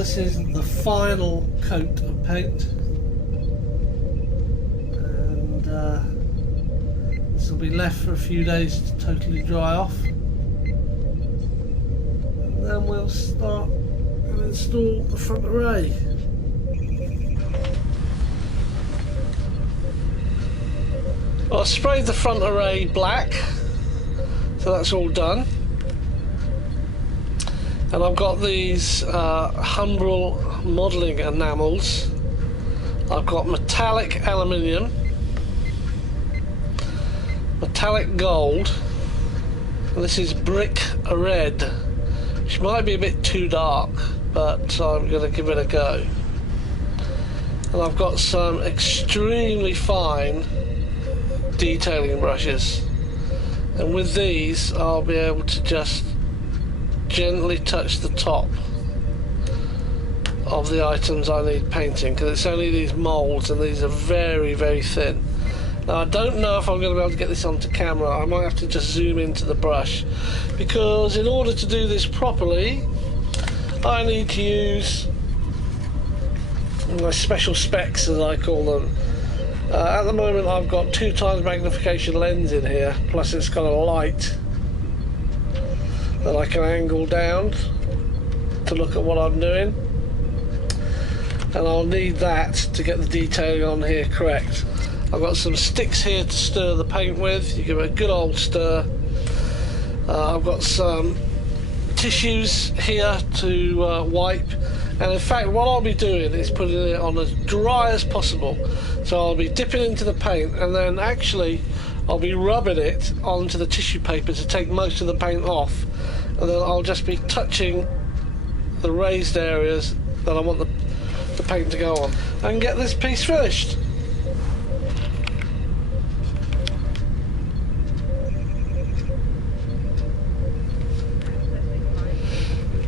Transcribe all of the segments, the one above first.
this is the final coat of paint, and this will be left for a few days to totally dry off, and then we'll start and install the front array. I sprayed the front array black, so that's all done. And I've got these Humbrol modelling enamels. I've got metallic aluminium, metallic gold, and this is brick red, which might be a bit too dark, but I'm going to give it a go. And I've got some extremely fine detailing brushes, and with these I'll be able to just gently touch the top of the items I need painting, because it's only these moulds and these are very, very thin. Now I don't know if I'm going to be able to get this onto camera. I might have to just zoom into the brush, because in order to do this properly I need to use my special specs, as I call them. At the moment I've got 2 times magnification lens in here, plus it's got a light that I can angle down to look at what I'm doing, and I'll need that to get the detailing on here correct. I've got some sticks here to stir the paint with. You give it a good old stir. I've got some tissues here to wipe, and in fact what I'll be doing is putting it on as dry as possible. So I'll be dipping into the paint, and then actually I'll be rubbing it onto the tissue paper to take most of the paint off, and then I'll just be touching the raised areas that I want the paint to go on, and get this piece finished.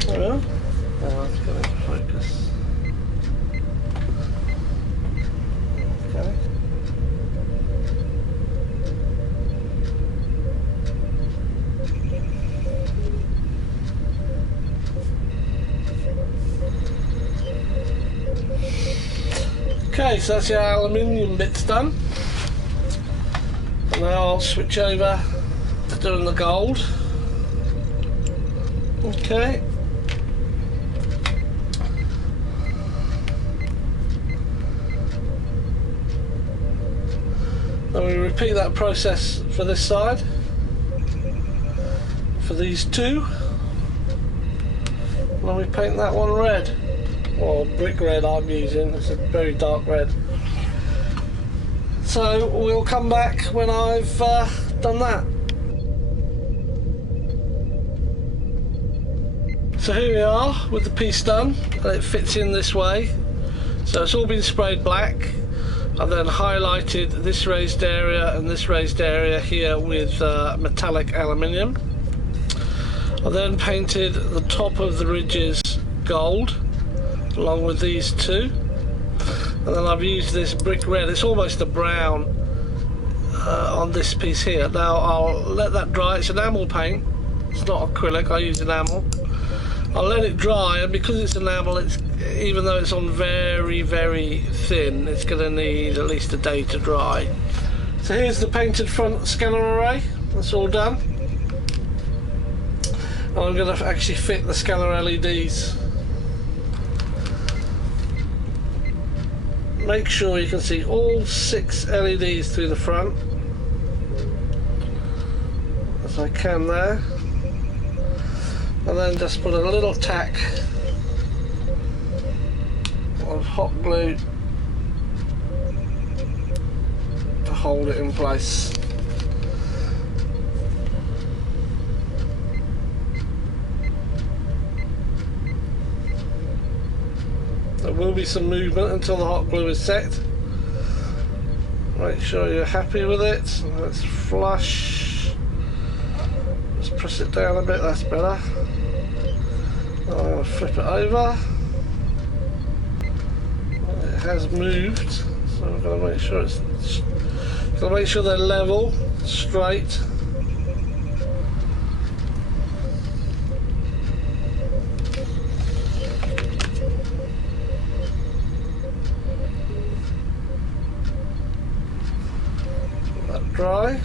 Well, let's get it to focus. Okay. Okay, so that's the aluminium bits done. And now I'll switch over to doing the gold. Okay. Then we repeat that process for this side, for these two, and then we paint that one red, or brick red I'm using. It's a very dark red. So we'll come back when I've done that. So here we are with the piece done, and it fits in this way. So it's all been sprayed black. I've then highlighted this raised area and this raised area here with metallic aluminium. I then painted the top of the ridges gold, along with these two. And then I've used this brick red. It's almost a brown on this piece here. Now I'll let that dry. It's enamel paint. It's not acrylic. I use enamel. I'll let it dry, and because it's enamel, even though it's on very, very thin, it's going to need at least a day to dry. So here's the painted front scanner array. That's all done. And I'm going to actually fit the scanner LEDs. Make sure you can see all 6 LEDs through the front, as I can there. And then just put a little tack of hot glue to hold it in place. There will be some movement until the hot glue is set. Make sure you're happy with it. Let's flush. Just press it down a bit, that's better. I'm going to flip it over. It has moved, so we've got to make sure they're level, straight. dry.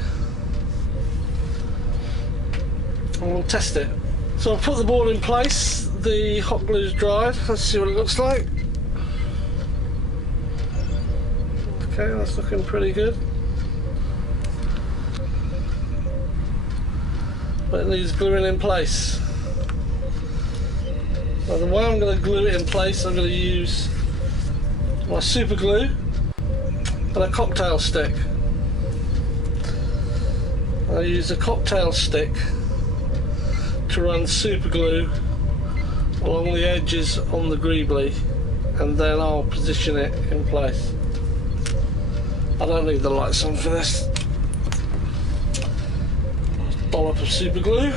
And we'll test it. So I've put the board in place, the hot glue's dried. Let's see what it looks like. Okay, that's looking pretty good. But it needs gluing in place. So the way I'm going to glue it in place, I'm going to use my super glue and a cocktail stick. I'll use a cocktail stick to run super glue along the edges on the greebly, and then I'll position it in place. I don't need the lights on for this. Dollop of super glue.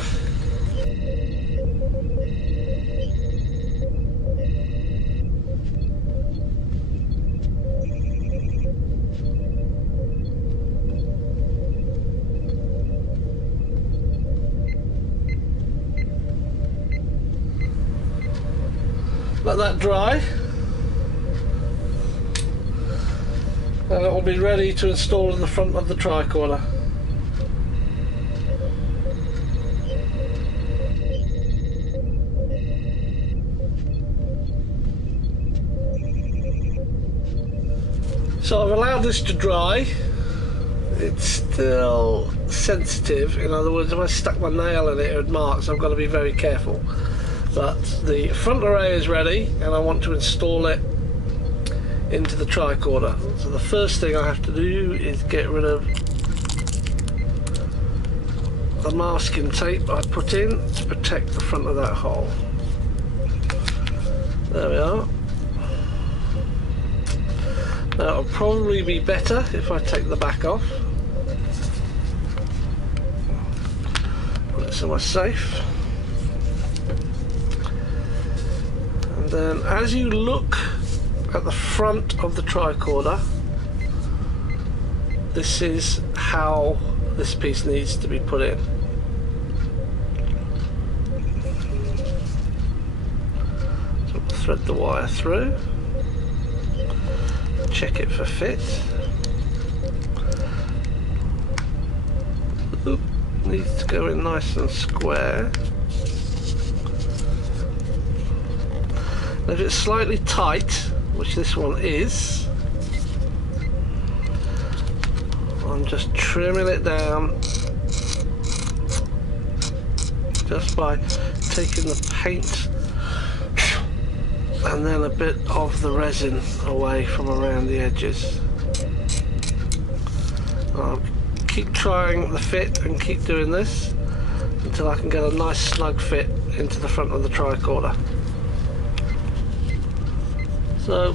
Let that dry, and it will be ready to install in the front of the tricorder. So I've allowed this to dry. It's still sensitive. In other words, if I stuck my nail in it, it would mark, so I've got to be very careful. But the front array is ready, and I want to install it into the tricorder. So the first thing I have to do is get rid of the masking tape I put in to protect the front of that hole. There we are. Now it'll probably be better if I take the back off. Put it somewhere safe. Then as you look at the front of the tricorder, this is how this piece needs to be put in. So we'll thread the wire through, check it for fit. Oop, needs to go in nice and square. If it's slightly tight, which this one is, I'm just trimming it down just by taking the paint and then a bit of the resin away from around the edges. I'll keep trying the fit and keep doing this until I can get a nice snug fit into the front of the tricorder. So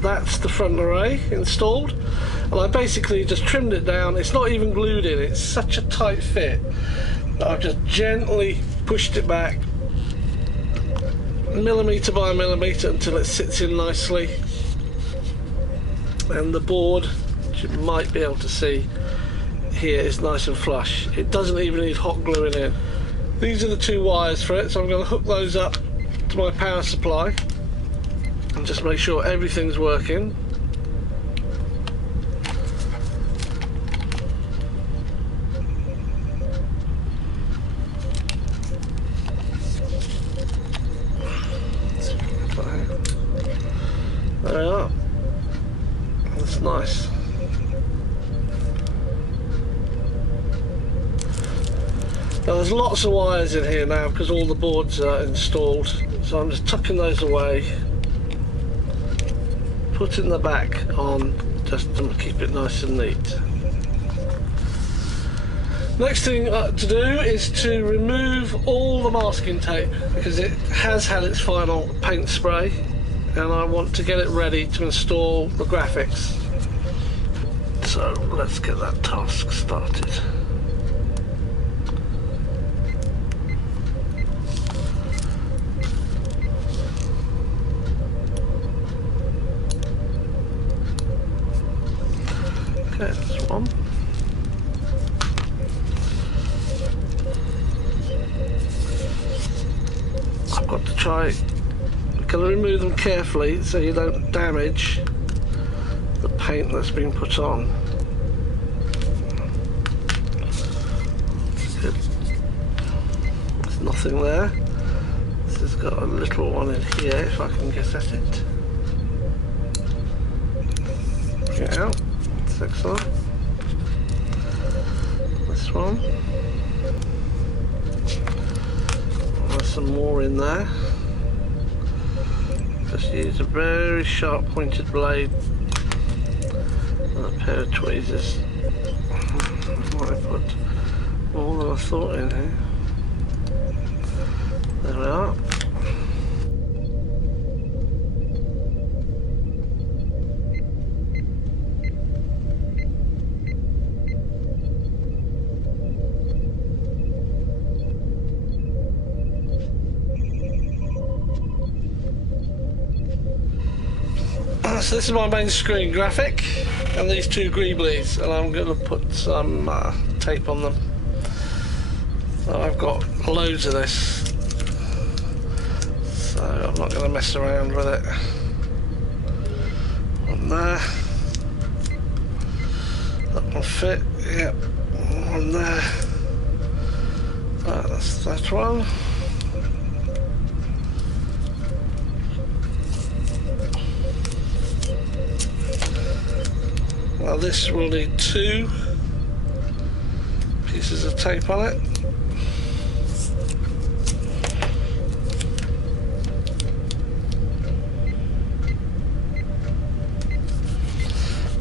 that's the front array installed, and I basically just trimmed it down. It's not even glued in, it's such a tight fit that I've just gently pushed it back millimetre by millimetre until it sits in nicely, and the board, which you might be able to see here, is nice and flush. It doesn't even need hot gluing in. These are the two wires for it, so I'm going to hook those up to my power supply and just make sure everything's working. There we are. That's nice. Now there's lots of wires in here now because all the boards are installed, so I'm just tucking those away, putting the back on just to keep it nice and neat. Next thing to do is to remove all the masking tape because it has had its final paint spray, and I want to get it ready to install the graphics. So let's get that task started. Okay, that's one. I've got to try, gotta remove them carefully so you don't damage the paint that's been put on. nothing there. This has got a little one in here if I can get at it. Get out. That's excellent. This one. There's some more in there. Just use a very sharp pointed blade and a pair of tweezers. Might have put more than I thought in here. There we are. So this is my main screen graphic and these two greeblies, and I'm going to put some tape on them. So I've got loads of this, so I'm not going to mess around with it. One there, that will fit, yep, one there, that's that one. Now this will need 2 pieces of tape on it.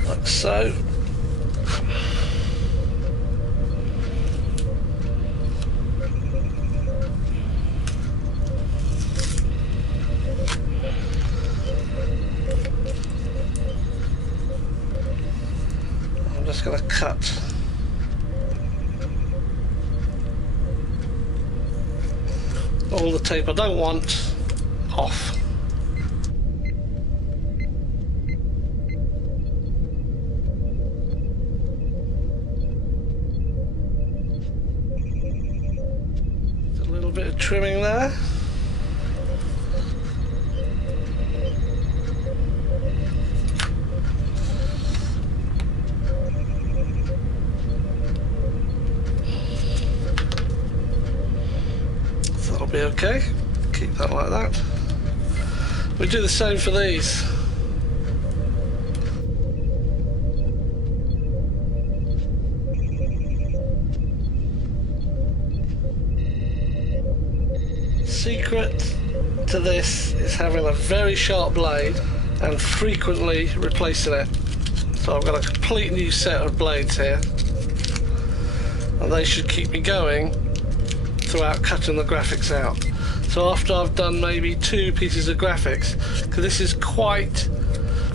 Like so. Just going to cut all the tape I don't want off. There's a little bit of trimming there. Be okay, keep that like that. We do the same for these. Secret to this is having a very sharp blade and frequently replacing it. So I've got a complete new set of blades here, and they should keep me going throughout cutting the graphics out. So after I've done maybe 2 pieces of graphics, because this is quite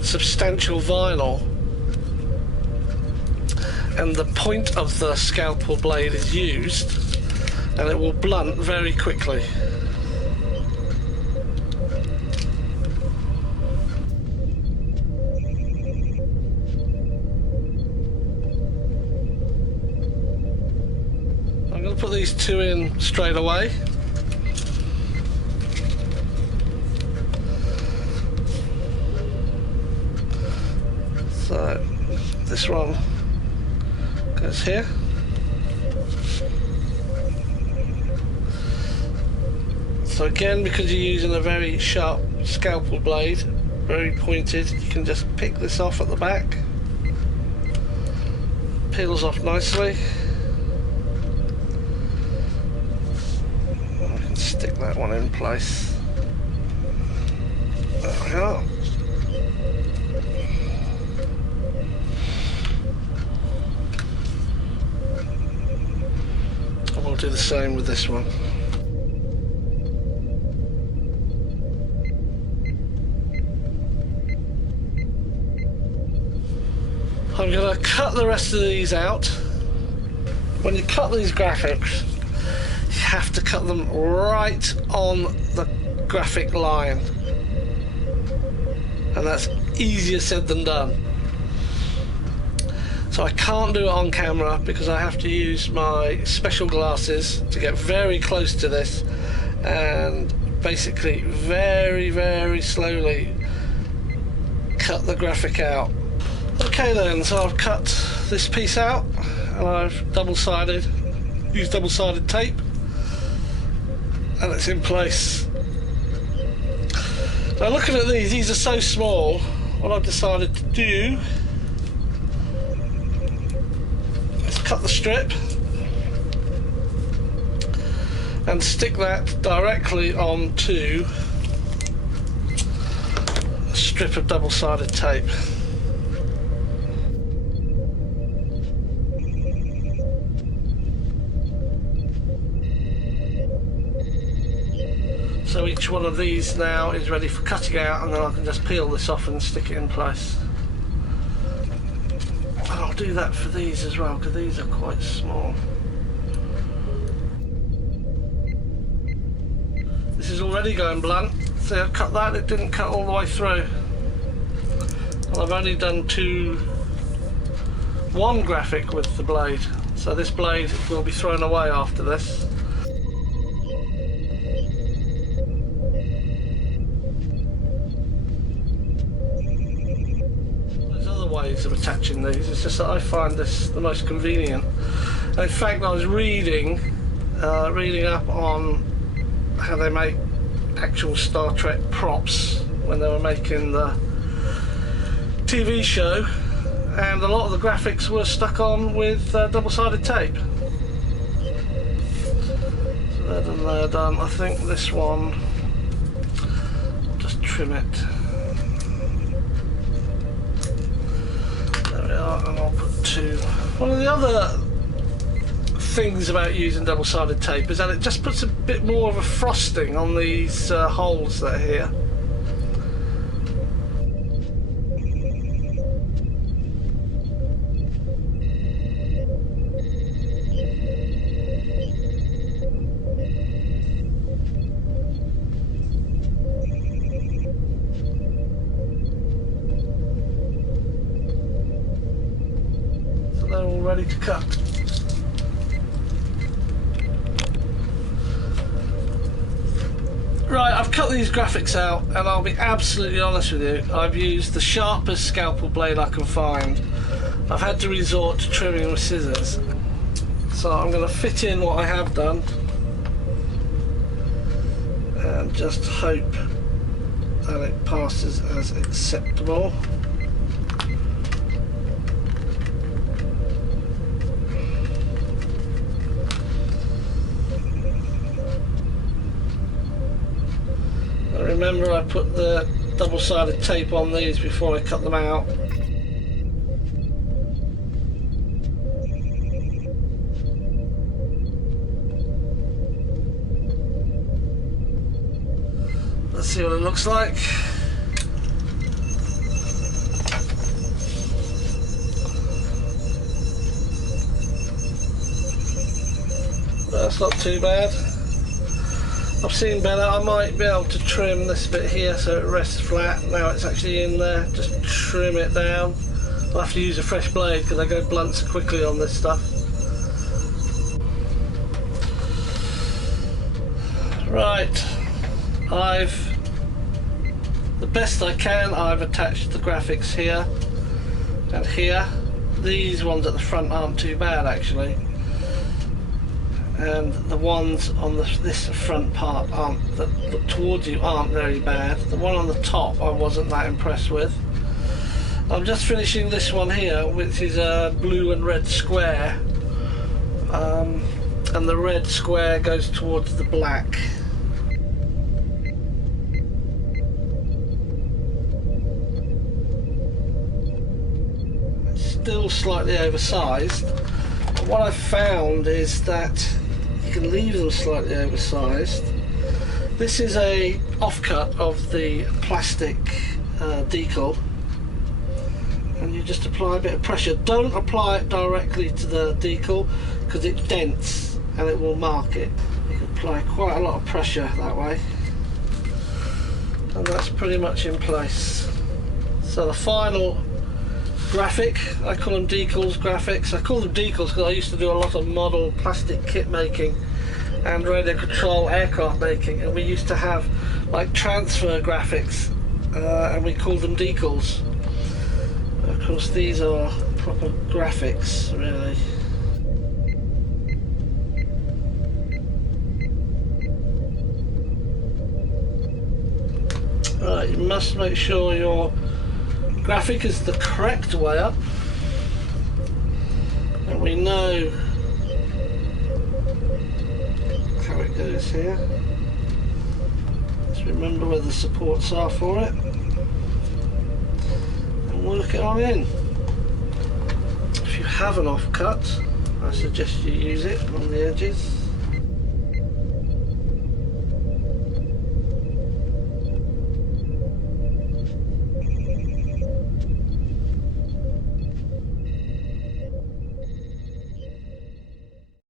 substantial vinyl, and the point of the scalpel blade is used, and it will blunt very quickly. Put these 2 in straight away. So this one goes here. So again, because you're using a very sharp scalpel blade, very pointed, you can just pick this off at the back. Peels off nicely. Stick that one in place. There we are. And we'll do the same with this one. I'm going to cut the rest of these out. When you cut these graphics, you have to cut them right on the graphic line, and that's easier said than done. So I can't do it on camera because I have to use my special glasses to get very close to this and basically very, very slowly cut the graphic out. Okay then, so I've cut this piece out and I've used double-sided tape. and it's in place. Now looking at these are so small, what I've decided to do is cut the strip and stick that directly onto a strip of double-sided tape. So each one of these now is ready for cutting out, and then I can just peel this off and stick it in place. And I'll do that for these as well, because these are quite small. This is already going blunt. See, I cut that, it didn't cut all the way through. And I've only done one graphic with the blade. So this blade will be thrown away after this. Ways of attaching these, it's just that I find this the most convenient. And in fact, I was reading up on how they make actual Star Trek props when they were making the TV show, and a lot of the graphics were stuck on with double-sided tape. So they're done, they're done. I think this one, I'll just trim it. And I'll put two. One of the other things about using double-sided tape is that it just puts a bit more of a frosting on these holes that are here. They're all ready to cut. Right, I've cut these graphics out, and I'll be absolutely honest with you, I've used the sharpest scalpel blade I can find. I've had to resort to trimming with scissors. So I'm going to fit in what I have done and just hope that it passes as acceptable. Remember, I put the double-sided tape on these before I cut them out. Let's see what it looks like. That's not too bad. I've seen better. I might be able to trim this bit here so it rests flat. Now it's actually in there, just trim it down. I'll have to use a fresh blade because I go blunt so quickly on this stuff. Right, the best I can, I've attached the graphics here and here. These ones at the front aren't too bad actually. And the ones on this front part that look towards you aren't very bad. The one on the top I wasn't that impressed with. I'm just finishing this one here, which is a blue and red square, and the red square goes towards the black. It's still slightly oversized, but what I've found is that you can leave them slightly oversized. This is a offcut of the plastic decal, and you just apply a bit of pressure. Don't apply it directly to the decal because it dents and it will mark it. You can apply quite a lot of pressure that way, and that's pretty much in place. So the final graphic, I call them decals graphics. I call them decals because I used to do a lot of model plastic kit making and radio control aircraft making, and we used to have like transfer graphics, and we called them decals. Of course these are proper graphics really. must make sure your graphic is the correct way up, and we know how it goes here. Just remember where the supports are for it and work it on in. If you have an offcut, I suggest you use it on the edges.